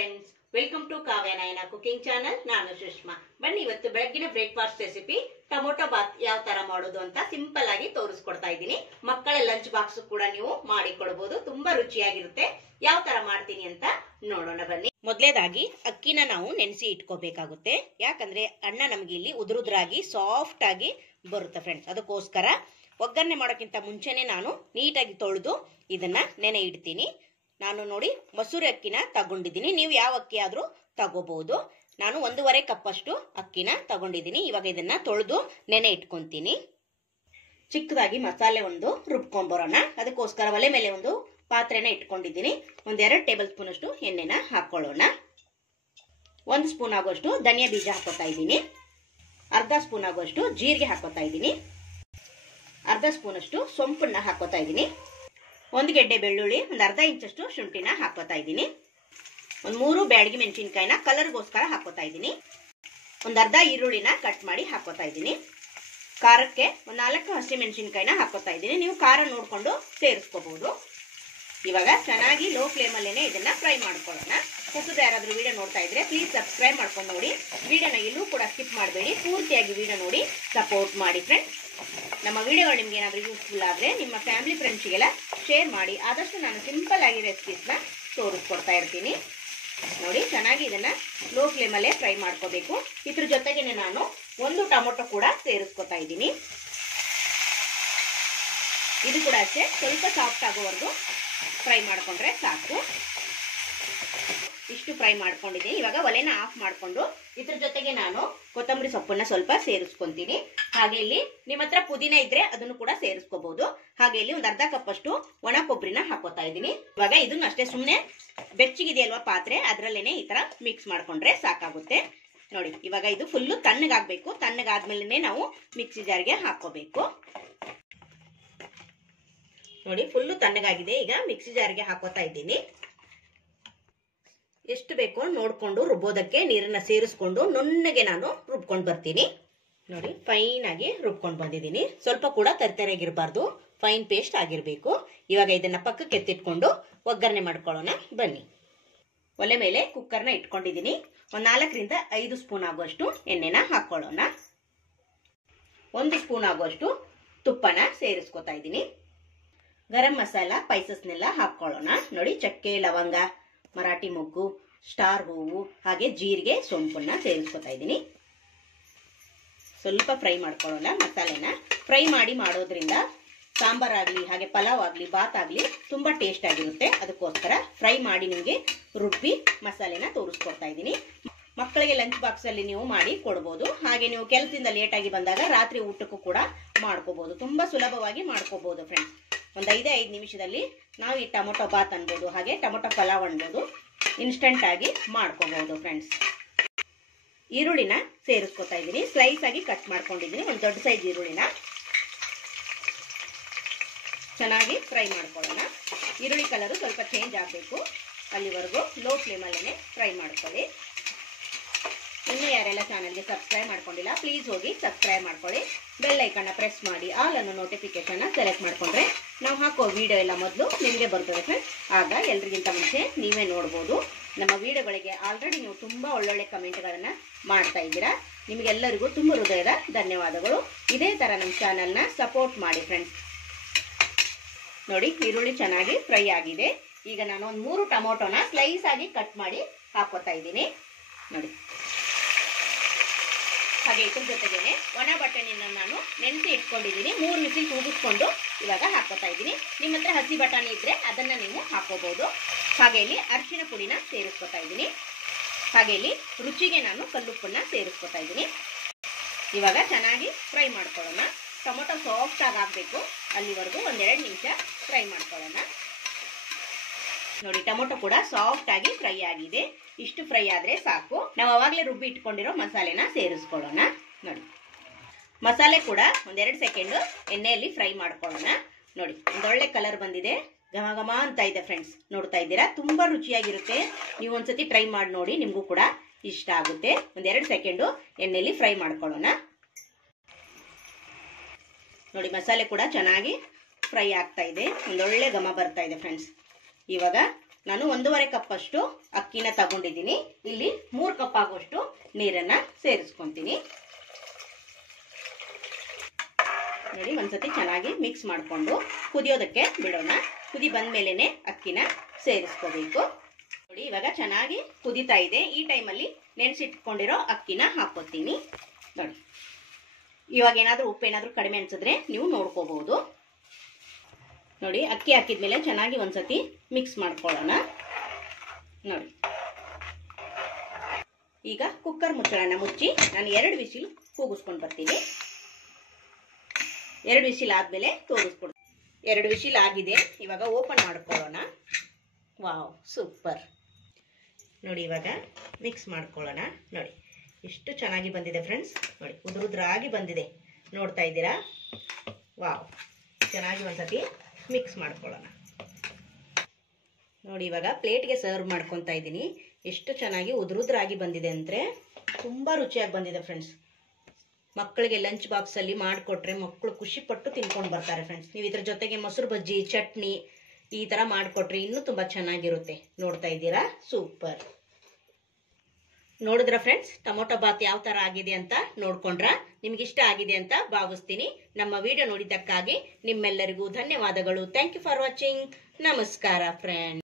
Friends, welcome to Kavya Nayana cooking channel. ನಾನು ಸುಷ್ಮಾ. ಬನ್ನಿ ಇವತ್ತು ಬೆಳಗಿನ ಬ್ರೇಕ್ಫಾಸ್ಟ್ ರೆಸಿಪಿ ಟೊಮೊಟೊ ಬಾತ್ ಯಾವ ತರ ಮಾಡೋದು ಅಂತ ಸಿಂಪಲ್ ಆಗಿ ತೋರಿಸ್ಕೊಡ್ತಾ ಇದ್ದೀನಿ. ಮಕ್ಕಳ ಲಂಚ್ ಬಾಕ್ಸ್ ಕೂಡ ನೀವು ಮಾಡಿಕೊಡಬಹುದು, ತುಂಬಾ ರುಚಿಯಾಗಿರುತ್ತೆ. ಯಾವ ತರ ಮಾಡ್ತೀನಿ ಅಂತ ನೋಡೋಣ ಬನ್ನಿ. ಮೊದಲೇದಾಗಿ ಅಕ್ಕಿನ ನಾವು ನೆನೆಸಿ ಇಟ್ಕೋಬೇಕಾಗುತ್ತೆ. ಯಾಕಂದ್ರೆ ಅನ್ನ ನಮ್ಗೆ ಇಲ್ಲಿ ಉದುರುದ್ರಾಗಿ ಸಾಫ್ಟ್ ಆಗಿ ಬರುತ್ತೆ ಫ್ರೆಂಡ್ಸ್. ಅದಕ್ಕೋಸ್ಕರ ಒಗ್ಗರಣೆ ಮಾಡೋಕ್ಕಿಂತ ಮುಂಚೆನೆ ನಾನು ನೀಟಾಗಿ ತೊಳೆದು ಇದನ್ನ ನೆನೆ ಇಡ್ತೀನಿ. ನಾನು ನೋಡಿ ಮಸೂರಿ ಅಕ್ಕಿನ ತಗೊಂಡಿದ್ದೀನಿ. ನೀವು ಯಾವ ಅಕ್ಕಿ ಆದ್ರೂ ತಗೋಬಹುದು. ನಾನು 1.5 ಕಪ್ ಅಷ್ಟು ಅಕ್ಕಿನ ತಗೊಂಡಿದ್ದೀನಿ. ಇವಾಗ ಇದನ್ನ ತೊಳೆದು ನೆನೆ ಇಟ್ಕೊಂತೀನಿ. ಚಿಕ್ಕದಾಗಿ ಮಸಾಲೆ ಒಂದು ರುಬ್ಕೊಂಡ್ಬರೋಣ. ಅದಕ್ಕೋಸ್ಕರ ಒಲೆ ಮೇಲೆ ಒಂದು ಪಾತ್ರೆನ ಇಟ್ಕೊಂಡಿದ್ದೀನಿ. 1-2 ಟೇಬಲ್ ಸ್ಪೂನ್ ಅಷ್ಟು ಎಣ್ಣೆನ ಹಾಕೊಳ್ಳೋಣ. 1 ಸ್ಪೂನ್ ಆಗೋಷ್ಟು ಧನಿಯಾ ಬೀಜ ಹಾಕೋತಾ ಇದ್ದೀನಿ. ಅರ್ಧ ಸ್ಪೂನ್ ಆಗೋಷ್ಟು ಜೀರಿಗೆ ಹಾಕೋತಾ ಇದ್ದೀನಿ. ಅರ್ಧ ಸ್ಪೂನ್ ಅಷ್ಟು ಸೊಂಪನ್ನ ಹಾಕೋತಾ ಇದ್ದೀನಿ. 1 ಗೆಡ್ಡೆ ಬೆಳ್ಳುಳ್ಳಿ, 1/2 ಇಂಚಷ್ಟು ಶುಂಠಿನ ಹಾಕೋತಾ ಇದ್ದೀನಿ. 3 ಬ್ಯಾಡಗಿ ಮೆಣಸಿನಕಾಯಿನ ಕಲರ್ಗೋಸ್ಕರ ಹಾಕೋತಾ ಇದ್ದೀನಿ. 1/2 ಈರುಳ್ಳಿನ ಕಟ್ ಮಾಡಿ ಹಾಕೋತಾ ಇದ್ದೀನಿ. ಖಾರಕ್ಕೆ 4 ಹಸಿ ಮೆಣಸಿನಕಾಯಿನ ಹಾಕೋತಾ ಇದ್ದೀನಿ. ನೀವು ಖಾರ ನೋಡ್ಕೊಂಡು ಸೇರಿಸ್ಕೋಬಹುದು. ಇವಾಗ ಚೆನ್ನಾಗಿ ಲೋ ಫ್ಲೇಮ್ ಅಲ್ಲೇನೆ ಇದನ್ನ ಫ್ರೈ ಮಾಡ್ಕೊಳ್ಳೋಣ. ಹೊಸದು ಯಾರಾದ್ರೂ ವಿಡಿಯೋ ನೋಡ್ತಾ ಇದ್ರೆ ಪ್ಲೀಸ್ ಸಬ್ಸ್ಕ್ರೈಬ್ ಮಾಡ್ಕೊಂಡು ನೋಡಿ. ವಿಡಿಯೋನ ಎಲ್ಲೂ ಕೂಡ ಸ್ಕಿಪ್ ಮಾಡಬೇಡಿ, ಪೂರ್ತಿಯಾಗಿ ವಿಡಿಯೋ ನೋಡಿ ಸಪೋರ್ಟ್ ಮಾಡಿ ಫ್ರೆಂಡ್ಸ್. ನಮ್ಮ ವಿಡಿಯೋಗಳು ನಿಮ್ಗೆ ಏನಾದರೂ ಯೂಸ್ಫುಲ್ ಆದ್ರೆ ನಿಮ್ಮ ಫ್ಯಾಮಿಲಿ ಫ್ರೆಂಡ್ಸ್ಗೆಲ್ಲ ಶೇರ್ ಮಾಡಿ. ಆದಷ್ಟು ನಾನು ಸಿಂಪಲ್ ಆಗಿ ರೆಸಿಪೀಸ್ನ ತೋರಿಸ್ಕೊಡ್ತಾ ಇರ್ತೀನಿ. ನೋಡಿ ಚೆನ್ನಾಗಿ ಇದನ್ನ ಲೋ ಫ್ಲೇಮ್ ಅಲ್ಲೇ ಫ್ರೈ ಮಾಡ್ಕೋಬೇಕು. ಇದ್ರ ಜೊತೆಗೇನೆ ನಾನು 1 ಟೊಮೊಟೊ ಕೂಡ ಸೇರಿಸ್ಕೊತಾ ಇದ್ದೀನಿ. ಇದು ಕೂಡ ಅಷ್ಟೇ ಸ್ವಲ್ಪ ಸಾಫ್ಟ್ ಆಗೋವರೆಗೂ ಫ್ರೈ ಮಾಡ್ಕೊಂಡ್ರೆ ಸಾಕು. ಇಷ್ಟು ಫ್ರೈ ಮಾಡ್ಕೊಂಡಿದ್ದೀನಿ. ಇವಾಗ ಒಲೆನ ಆಫ್ ಮಾಡ್ಕೊಂಡು ಇದ್ರ ಜೊತೆಗೆ ನಾನು ಕೊತ್ತಂಬರಿ ಸೊಪ್ಪನ್ನ ಸ್ವಲ್ಪ ಸೇರಿಸ್ಕೊಂತೀನಿ. ಹಾಗೆ ಇಲ್ಲಿ ನಿಮ್ಮ ಹತ್ರ ಪುದೀನ ಇದ್ರೆ ಅದನ್ನು ಕೂಡ ಸೇರಿಸ್ಕೋಬಹುದು. ಹಾಗೆ ಇಲ್ಲಿ 1/2 ಕಪ್ ಅಷ್ಟು ಒಣ ಕೊಬ್ಬರಿನ ಹಾಕೋತಾ ಇದ್ದೀನಿ. ಇವಾಗ ಇದನ್ನ ಅಷ್ಟೇ ಸುಮ್ಮನೆ ಬೆಚ್ಚಗಿದೆಯಲ್ವಾ ಪಾತ್ರೆ, ಅದ್ರಲ್ಲೇನೆ ಈ ತರ ಮಿಕ್ಸ್ ಮಾಡ್ಕೊಂಡ್ರೆ ಸಾಕಾಗುತ್ತೆ. ನೋಡಿ ಇವಾಗ ಇದು ಫುಲ್ಲು ತಣ್ಣಗಾಗ್ಬೇಕು. ತಣ್ಣಗಾದ್ಮೇಲೆ ನಾವು ಮಿಕ್ಸಿ ಜಾರ್ಗೆ ಹಾಕೋಬೇಕು. ನೋಡಿ ಫುಲ್ಲು ತಣ್ಣಗಾಗಿದೆ. ಈಗ ಮಿಕ್ಸಿ ಜಾರ್ಗೆ ಹಾಕೋತಾ ಇದ್ದೀನಿ. ಎಷ್ಟು ಬೇಕೋ ನೋಡ್ಕೊಂಡು ರುಬ್ಬೋದಕ್ಕೆ ನೀರನ್ನ ಸೇರಿಸ್ಕೊಂಡು ನುಣ್ಣಗೆ ನಾನು ರುಬ್ಕೊಂಡು ಬರ್ತೀನಿ. ನೋಡಿ ಫೈನ್ ಆಗಿ ರುಬ್ಕೊಂಡು ಬಂದಿದ್ದೀನಿ. ಸ್ವಲ್ಪ ಕೂಡ ತರತರೆಯಾಗಿರ್ಬಾರ್ದು, ಫೈನ್ ಪೇಸ್ಟ್ ಆಗಿರ್ಬೇಕು. ಇವಾಗ ಇದನ್ನ ಪಕ್ಕಕ್ಕೆ ಎತ್ತಿಟ್ಕೊಂಡು ಒಗ್ಗರಣೆ ಮಾಡ್ಕೊಳ್ಳೋಣ ಬನ್ನಿ. ಒಲೆ ಮೇಲೆ ಕುಕ್ಕರ್ನ ಇಟ್ಕೊಂಡಿದ್ದೀನಿ. 4ರಿಂದ 5 ಸ್ಪೂನ್ ಆಗುವಷ್ಟು ಎಣ್ಣೆನ ಹಾಕೊಳ್ಳೋಣ. 1 ಸ್ಪೂನ್ ಆಗುವಷ್ಟು ತುಪ್ಪನ ಸೇರಿಸ್ಕೊತಾ ಇದ್ದೀನಿ. ಗರಂ ಮಸಾಲ ಸ್ಪೈಸಸ್ನೆಲ್ಲ ಹಾಕೊಳ್ಳೋಣ. ನೋಡಿ ಚಕ್ಕೆ, ಲವಂಗ, ಮರಾಠಿ ಮೊಗ್ಗು, ಸ್ಟಾರ್ ಹೂವು, ಹಾಗೆ ಜೀರಿಗೆ, ಸೊಂಪನ್ನ ಸೇರಿಸ್ಕೊತಾ ಇದ್ದೀನಿ. ಸ್ವಲ್ಪ ಫ್ರೈ ಮಾಡ್ಕೊಳ್ಳೋಣ. ಮಸಾಲೆನ ಫ್ರೈ ಮಾಡಿ ಮಾಡೋದ್ರಿಂದ ಸಾಂಬಾರ್ ಆಗ್ಲಿ, ಹಾಗೆ ಪಲಾವ್ ಆಗ್ಲಿ, ಬಾತ್ ಆಗ್ಲಿ ತುಂಬಾ ಟೇಸ್ಟ್ ಆಗಿರುತ್ತೆ. ಅದಕ್ಕೋಸ್ಕರ ಫ್ರೈ ಮಾಡಿ ನಿಮಗೆ ರುಬ್ಬಿ ಮಸಾಲೆನ ತೋರಿಸ್ಕೊಡ್ತಾ ಇದ್ದೀನಿ. ಮಕ್ಕಳಿಗೆ ಲಂಚ್ ಬಾಕ್ಸ್ ಅಲ್ಲಿ ನೀವು ಮಾಡಿ ಕೊಡ್ಬೋದು. ಹಾಗೆ ನೀವು ಕೆಲಸದಿಂದ ಲೇಟ್ ಆಗಿ ಬಂದಾಗ ರಾತ್ರಿ ಊಟಕ್ಕೂ ಕೂಡ ಮಾಡ್ಕೋಬಹುದು. ತುಂಬಾ ಸುಲಭವಾಗಿ ಮಾಡ್ಕೋಬಹುದು ಫ್ರೆಂಡ್ಸ್. ಒಂದು 5 ನಿಮಿಷದಲ್ಲಿ ನಾವು ಈ ಟೊಮೊಟೊ ಬಾತ್ ಅನ್ಬೋದು, ಹಾಗೆ ಟೊಮೊಟೊ ಪಲಾವ್ ಅನ್ಬೋದು, ಇನ್ಸ್ಟೆಂಟ್ ಆಗಿ ಮಾಡ್ಕೋಬಹುದು ಫ್ರೆಂಡ್ಸ್. ಈರುಳ್ಳಿನ ಸೇರಿಸ್ಕೊತಾ ಇದ್ದೀನಿ. ಸ್ಲೈಸ್ ಆಗಿ ಕಟ್ ಮಾಡ್ಕೊಂಡಿದ್ದೀನಿ. ಒಂದು ದೊಡ್ಡ ಸೈಜ್ ಈರುಳ್ಳಿನ ಚೆನ್ನಾಗಿ ಫ್ರೈ ಮಾಡ್ಕೊಳ್ಳೋಣ. ಈರುಳ್ಳಿ ಕಲರು ಸ್ವಲ್ಪ ಚೇಂಜ್ ಆಗಬೇಕು, ಅಲ್ಲಿವರೆಗೂ ಲೋ ಫ್ಲೇಮಲ್ಲೇ ಫ್ರೈ ಮಾಡ್ಕೊಳ್ಳಿ. ಇನ್ನು ಯಾರೆಲ್ಲ ಚಾನಲ್ಗೆ ಸಬ್ಸ್ಕ್ರೈಬ್ ಮಾಡ್ಕೊಂಡಿಲ್ಲ ಪ್ಲೀಸ್ ಹೋಗಿ ಸಬ್ಸ್ಕ್ರೈಬ್ ಮಾಡ್ಕೊಳ್ಳಿ. ಬೆಲ್ ಐಕನ್ನ ಪ್ರೆಸ್ ಮಾಡಿ ಆಲ್ ಅನ್ನೋ ನೋಟಿಫಿಕೇಶನ್ ಸೆಲೆಕ್ಟ್ ಮಾಡ್ಕೊಂಡ್ರೆ ನಾವು ಹಾಕೋ ವಿಡಿಯೋ ಎಲ್ಲ ಮೊದಲು ನಿಮಗೆ ಬರ್ತದೆ ಫ್ರೆಂಡ್ಸ್. ಆಗ ಎಲ್ರಿಗಿಂತ ಮುಂಚೆ ನೀವೇ ನೋಡ್ಬೋದು. ನಮ್ಮ ವಿಡಿಯೋಗಳಿಗೆ ಆಲ್ರೆಡಿ ನೀವು ತುಂಬ ಒಳ್ಳೊಳ್ಳೆ ಕಮೆಂಟ್ಗಳನ್ನು ಮಾಡ್ತಾ ಇದ್ದೀರಾ. ನಿಮಗೆಲ್ಲರಿಗೂ ತುಂಬ ಹೃದಯದ ಧನ್ಯವಾದಗಳು. ಇದೇ ಥರ ನಮ್ಮ ಚಾನಲ್ನ ಸಪೋರ್ಟ್ ಮಾಡಿ ಫ್ರೆಂಡ್ಸ್. ನೋಡಿ ಈರುಳ್ಳಿ ಚೆನ್ನಾಗಿ ಫ್ರೈ ಆಗಿದೆ. ಈಗ ನಾನು ಒಂದು 3 ಟೊಮೊಟೊನ ಸ್ಲೈಸ್ ಆಗಿ ಕಟ್ ಮಾಡಿ ಹಾಕೋತಾ ಇದ್ದೀನಿ. ನೋಡಿ ಹಾಗೆ ಇದ್ರ ಜೊತೆಗೇನೆ ಒಣ ಬಟಾಣಿನ ನಾನು ನೆನೆಸಿ ಇಟ್ಕೊಂಡಿದ್ದೀನಿ. 3 ವಿಸಿಲ್ ಕೂಗಿಸ್ಕೊಂಡು ಇವಾಗ ಹಾಕೋತಾ ಇದ್ದೀನಿ. ನಿಮ್ಮ ಹತ್ರ ಹಸಿ ಬಟಾಣಿ ಇದ್ರೆ ಅದನ್ನ ನೀವು ಹಾಕೋಬಹುದು. ಹಾಗೆ ಇಲ್ಲಿ ಅರಿಶಿನ ಪುಡಿನ ಸೇರಿಸ್ಕೊತಾ ಇದ್ದೀನಿ. ಹಾಗೆ ಇಲ್ಲಿ ರುಚಿಗೆ ನಾನು ಕಲ್ಲುಪ್ಪನ್ನ ಸೇರಿಸ್ಕೊತಾ ಇದ್ದೀನಿ. ಇವಾಗ ಚೆನ್ನಾಗಿ ಫ್ರೈ ಮಾಡ್ಕೊಳ್ಳೋಣ. ಟೊಮೊಟೊ ಸಾಫ್ಟ್ ಆಗಿ ಆಗಬೇಕು, ಅಲ್ಲಿವರೆಗೂ 1-2 ನಿಮಿಷ ಫ್ರೈ ಮಾಡ್ಕೊಳ್ಳೋಣ. ನೋಡಿ ಟೊಮೊಟೊ ಕೂಡ ಸಾಫ್ಟ್ ಆಗಿ ಫ್ರೈ ಆಗಿದೆ. ಇಷ್ಟು ಫ್ರೈ ಆದ್ರೆ ಸಾಕು. ನಾವು ಅವಾಗಲೇ ರುಬ್ಬಿ ಇಟ್ಕೊಂಡಿರೋ ಮಸಾಲೆನ ಸೇರಿಸ್ಕೊಳ್ಳೋಣ. ನೋಡಿ ಮಸಾಲೆ ಕೂಡ 1-2 ಸೆಕೆಂಡ್ ಎಣ್ಣೆಯಲ್ಲಿ ಫ್ರೈ ಮಾಡ್ಕೊಳ್ಳೋಣ. ನೋಡಿ ಒಂದೊಳ್ಳೆ ಕಲರ್ ಬಂದಿದೆ, ಘಮ ಘಮ ಅಂತ ಇದೆ ಫ್ರೆಂಡ್ಸ್. ನೋಡ್ತಾ ಇದ್ದೀರಾ, ತುಂಬಾ ರುಚಿಯಾಗಿರುತ್ತೆ. ನೀವು ಒಂದ್ಸತಿ ಟ್ರೈ ಮಾಡಿ ನೋಡಿ, ನಿಮಗೂ ಕೂಡ ಇಷ್ಟ ಆಗುತ್ತೆ. 1-2 ಸೆಕೆಂಡ್ ಎಣ್ಣೆಯಲ್ಲಿ ಫ್ರೈ ಮಾಡ್ಕೊಳ್ಳೋಣ. ನೋಡಿ ಮಸಾಲೆ ಕೂಡ ಚೆನ್ನಾಗಿ ಫ್ರೈ ಆಗ್ತಾ ಇದೆ, ಒಂದೊಳ್ಳೆ ಘಮ ಬರ್ತಾ ಇದೆ ಫ್ರೆಂಡ್ಸ್. ಇವಾಗ ನಾನು 1.5 ಕಪ್ ಅಷ್ಟು ಅಕ್ಕಿನ ತಗೊಂಡಿದ್ದೀನಿ. ಇಲ್ಲಿ 3 ಕಪ್ ಆಗುವಷ್ಟು ನೀರನ್ನ ಸೇರಿಸ್ಕೊಂತೀನಿ. ನೋಡಿ, ಒಂದ್ಸತಿ ಚೆನ್ನಾಗಿ ಮಿಕ್ಸ್ ಮಾಡಿಕೊಂಡು ಕುದಿಯೋದಕ್ಕೆ ಬಿಡೋಣ. ಕುದಿ ಬಂದ್ಮೇಲೆನೆ ಅಕ್ಕಿನ ಸೇರಿಸ್ಕೋಬೇಕು. ನೋಡಿ, ಇವಾಗ ಚೆನ್ನಾಗಿ ಕುದಿತಾ ಇದೆ. ಈ ಟೈಮಲ್ಲಿ ನೆನೆಸಿಟ್ಕೊಂಡಿರೋ ಅಕ್ಕಿನ ಹಾಕೋತೀನಿ. ನೋಡಿ, ಇವಾಗ ಏನಾದರೂ ಉಪ್ಪೇನಾದರೂ ಕಡಿಮೆ ಅನ್ಸಿದ್ರೆ ನೀವು ನೋಡ್ಕೋಬಹುದು. ನೋಡಿ, ಅಕ್ಕಿ ಹಾಕಿದ್ಮೇಲೆ ಚೆನ್ನಾಗಿ ಒಂದ್ಸತಿ ಮಿಕ್ಸ್ ಮಾಡ್ಕೊಳ್ಳೋಣ. ನೋಡಿ, ಈಗ ಕುಕ್ಕರ್ ಮುಚ್ಚಳನ ಮುಚ್ಚಿ ನಾನು 2 ವಿಸಿಲ್ ಕೂಗಿಸ್ಕೊಂಡು ಬರ್ತೀನಿ. 2 ವಿಸಿಲ್ ಆದ್ಮೇಲೆ ತೋರಿಸ್ಕೊಡ್ತೀನಿ. 2 ವಿಸಿಲ್ ಆಗಿದೆ. ಇವಾಗ ಓಪನ್ ಮಾಡ್ಕೊಳ್ಳೋಣ. Wow, super. ನೋಡಿ, ಇವಾಗ ಮಿಕ್ಸ್ ಮಾಡ್ಕೊಳ್ಳೋಣ. ನೋಡಿ, ಎಷ್ಟು ಚೆನ್ನಾಗಿ ಬಂದಿದೆ ಫ್ರೆಂಡ್ಸ್. ನೋಡಿ, ಉದುರುದ್ರಾಗಿ ಬಂದಿದೆ, ನೋಡ್ತಾ ಇದ್ದೀರಾ? ವಾವ್, ಚೆನ್ನಾಗಿ ಒಂದ್ಸತಿ ಮಿಕ್ಸ್ ಮಾಡ್ಕೊಳ್ಳೋಣ. ನೋಡಿ, ಇವಾಗ ಪ್ಲೇಟ್ಗೆ ಸರ್ವ್ ಮಾಡ್ಕೊತಾ ಇದ್ದೀನಿ. ಎಷ್ಟು ಚೆನ್ನಾಗಿ ಉದುರುದ್ರಾಗಿ ಬಂದಿದೆ ಅಂದರೆ ತುಂಬ ರುಚಿಯಾಗಿ ಬಂದಿದೆ ಫ್ರೆಂಡ್ಸ್. ಮಕ್ಕಳಿಗೆ ಲಂಚ್ ಬಾಕ್ಸಲ್ಲಿ ಮಾಡಿಕೊಟ್ರೆ ಮಕ್ಕಳು ಖುಷಿ ಪಟ್ಟು ತಿನ್ಕೊಂಡು ಬರ್ತಾರೆ ಫ್ರೆಂಡ್ಸ್. ನೀವು ಇದ್ರ ಜೊತೆಗೆ ಮೊಸರು ಬಜ್ಜಿ, ಚಟ್ನಿ ಈ ಥರ ಮಾಡಿಕೊಟ್ರೆ ಇನ್ನೂ ತುಂಬ ಚೆನ್ನಾಗಿರುತ್ತೆ. ನೋಡ್ತಾ ಇದ್ದೀರಾ? ಸೂಪರ್. ನೋಡಿದ್ರ ಫ್ರೆಂಡ್ಸ್, ಟೊಮೊಟೊ ಬಾತ್ ಯಾವ ತರ ಆಗಿದೆ ಅಂತ ನೋಡ್ಕೊಂಡ್ರ? ನಿಮ್ಗೆ ಇಷ್ಟ ಆಗಿದೆ ಅಂತ ಭಾವಿಸ್ತೀನಿ. ನಮ್ಮ ವಿಡಿಯೋ ನೋಡಿದ್ದಕ್ಕಾಗಿ ನಿಮ್ಮೆಲ್ಲರಿಗೂ ಧನ್ಯವಾದಗಳು. Thank you for watching. ನಮಸ್ಕಾರ ಫ್ರೆಂಡ್ಸ್.